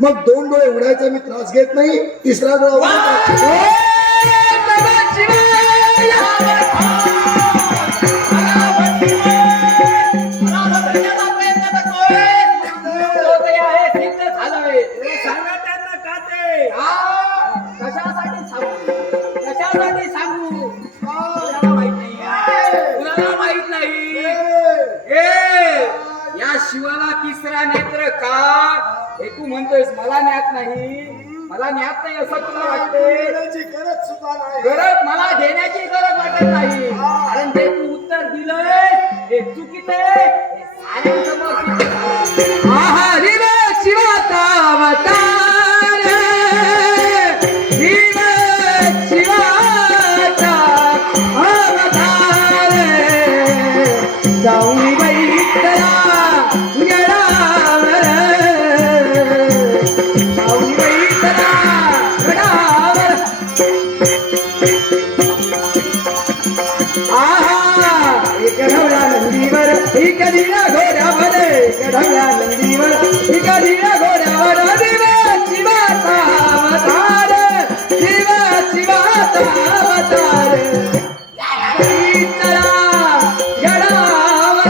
मग 2 डोळे उघडायचा मी त्रास घेत नाही, तिसरा डोळा उघडायचा. शिवाला तिसरा नेत्र का हे तू म्हणतोयस? मला ज्ञात नाही, मला ज्ञात नाही असं तुला वाटते? गरज मला घेण्याची गरज वाटत नाही, कारण ते तू उत्तर दिलंय हे चुकीचं आहे. हे साऱ्यांसमोर चुकीचं आहे. शिवाचा अवतार, शिवाचा अवतार, जाऊन बैठला ढवळ्या घोड्यावर, ढवळ्या नंदीवर, ढवळ्या घोड्यावर, शिवाचा अवतार, शिवाचा अवतार, गडावर.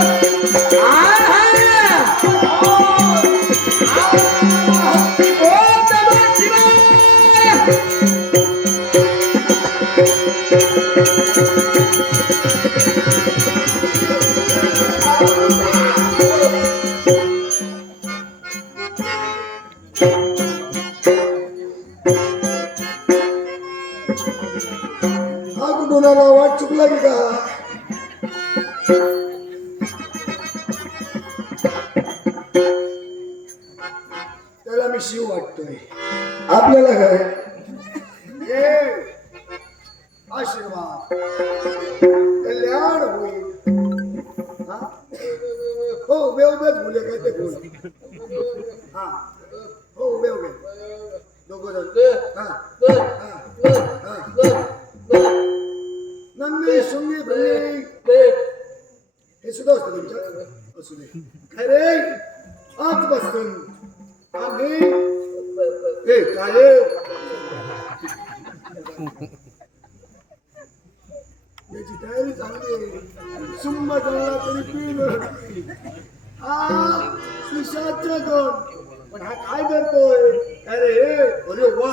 ओम नमः शिवाय. हा कुठून वाट चुकला की का? त्याला मी शिव वाटतोय. आपल्याला काय आशीर्वाद कल्याण होईल. हो उभे उभेच बोले काय ते बोल. हा हो उभे उभे दोघं नंदी शुंगी भ्रमी हे सुद्धा असतं तुमच्या. असू दे काय रे आज बसून आम्ही हे काय याची तयारी चांगली. सुंब जळला तरी पिल शिशाच्या दोन. पण हा काय करतोय? अरे अरे वा